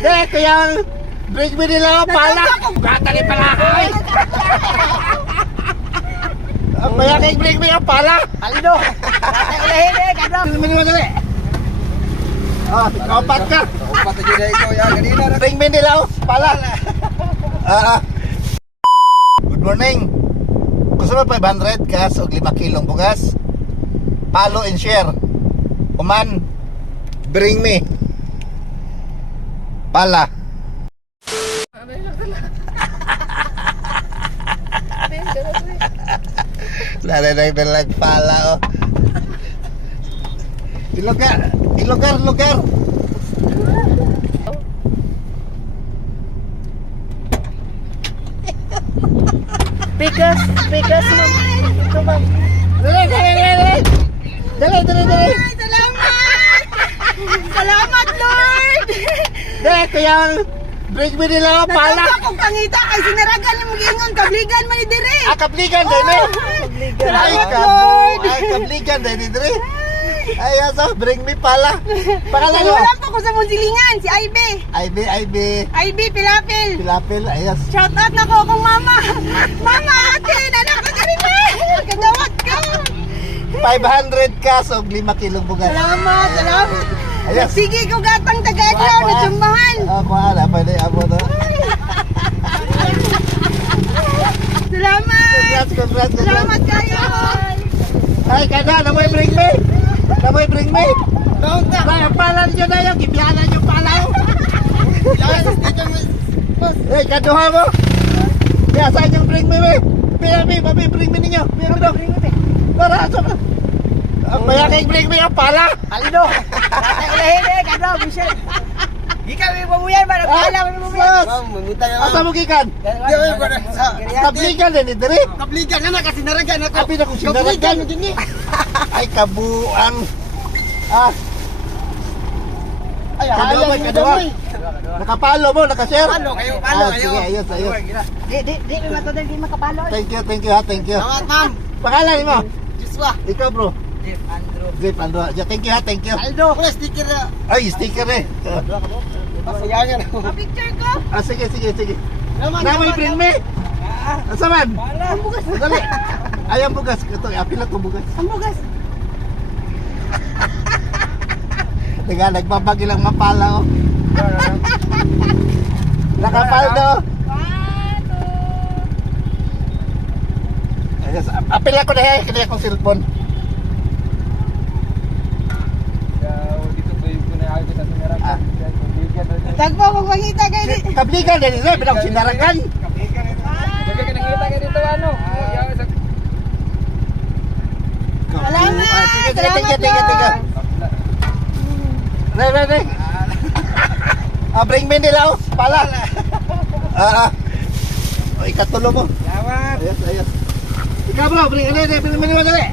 Dek, kaya break me nila ako pala. Gata ni pala ay. Ang kaya kay break me ako pala. Alino. Gata ulahin eh. Gata. Dili mo dali. Oh, kaupat ka. Kaupat aja deh ikaw ya kanina. Break me nila ako pala. Good morning. Gusto mo 500 gas o 5 kilong bugas? Follow and share. Kuman. Bring me. Pala. Nalalag na pala oh. Ilugar. Pikas ma'am. Ito ma'am. Dali. Salamat Lord! Dek, kaya break me nila ako pala. Nagtapa kong pangita kay sinaragan ni mag-ingon, kabligan man ni dire. Kabligan din eh. Salamat Lord! Kabligan din eh dire. Ay, aso, bring me pala. Pangalan mo? Wala pa ko sa Munsilingan, si Ivy. Ivy, Pilapil. Pilapil, ayos. Shout out na ko kong mama. Mama, ate, anak ko kanina. Kadawat ka. 500 ka, so 5 kilong bugas. Salamat. Ayos. Sige ko gatang taga-adlaw na chumbahan. Wala, pwede abo to. Salamat. Congrats. Salamat kayo. Ay, kada, namoy bring me. Doon ka. Ay, ang pala niyo na yung gibiyanan yung pala. Eh, kaduha mo. Kaya saan yung bring me, Babi, bring me ninyo. Bring me. Tara, asa. Ang kaya kay bring me ang pala. Alino. Kaya ulahin eh, kadaw, Michelle. Ikaw may pamuyan ba? Nagpala may pamuyan. Asa mo gikan? Kabligan din, dire. Kabligan na kasi naragan ako. Abi na kung sinaragan. Ay, kabuang. Ay, kadua. Nakapalo mo, nakashare. Palo kayo. Sige, ayos. Di may matodal, di makapalo. Thank you ha. Selamat ma'am. Pangalan mo? Joshua. Ikaw bro. Jeff Andro. Thank you ha. Aldo. Plus sticker na. Ay, sticker eh. Pasayangan ako. Picture ko. Sige. Selamat. Namoy bring me. Asa man? Ang bugas. Dali. Ay, ang bugas. Ito, apil ako bugas. Ang bugas. Nagbabagi lang mapala oh. Nakapaldo. Ayos, apil ako na yan. Kaya akong cellphone. Dito po yung kunay ako sa naragan. Tagpo kong pangita kayo di. Kabligan din ito. Binang sinaragan. Kabligan ito. Sabi ka nangita ka dito ano? Salamat. Sige. Lord. Re. Bring me nila oh. Pala. Ikatulo mo. Selamat. Ayos. Ikaw bro, bring me nila dali.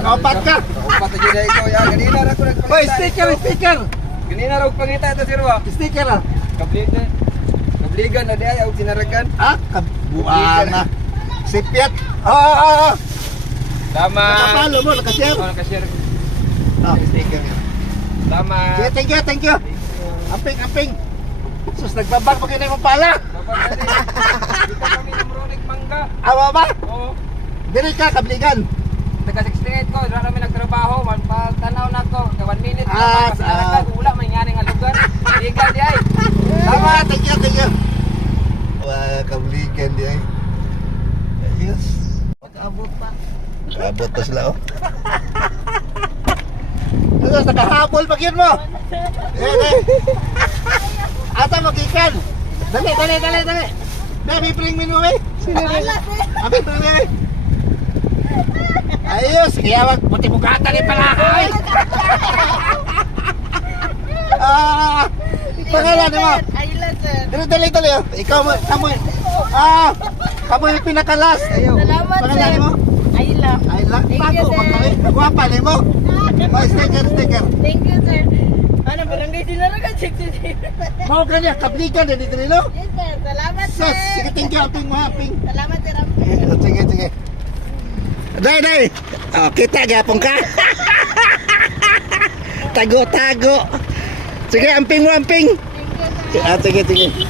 Kaupat ka. Kaupat aja deh ikaw ya kanina ra ko nagpangita. Hoy, sticker. Kanina ra ko pangita ito sir wa. Sticker ah. Kabligan na di ayaw sinaragan. Kabuana. Sipiat. Oo. Tama. Nakapalo mo, nakashare. Nakashare. Sticker. Tama. Sige, thank you. Aping. Sus, nagbabag pa kayo ng pala. Dito kami ng Ronic Mangga. Awa ba? Oo. Dili ka, kabligan. Taga 68 ko, dra kami nagtrabaho, pagtanaw na ko, 1 minute Ah, lang kasi wala may ngani nga lugar. Igal di ay. Tama, thank you. Wah, kabligan di ay. Ayos. Mag-abot pa. Abot pa sila oh. Tapos nakahabol pag yun mo. Ata magikan. Dali. Baby, bring me mo eh. Abi, bring me. Ayos, kaya wag puti bugata ni palahay. Pangalan mo? Ayla sir. Dali oh. Ikaw mo, kamu yung pinakalas. Salamat Pangalan sir. mo? Ayla. Ay lang, Thank you, bago sir. magkawin. Guwapa ni mo. Oh, sticker. Thank you sir. Ano barangay sinaragan 60. Mau ka niya, kaplikan din dito nilo. Yes sir. Salamat sir. Sus, sige, thank you, aping mo, aping. Salamat sir. Sige. Day. Oh, kita gapong ka. Tago. Sige, amping mo, amping. Thank you, sir. Sige, sige.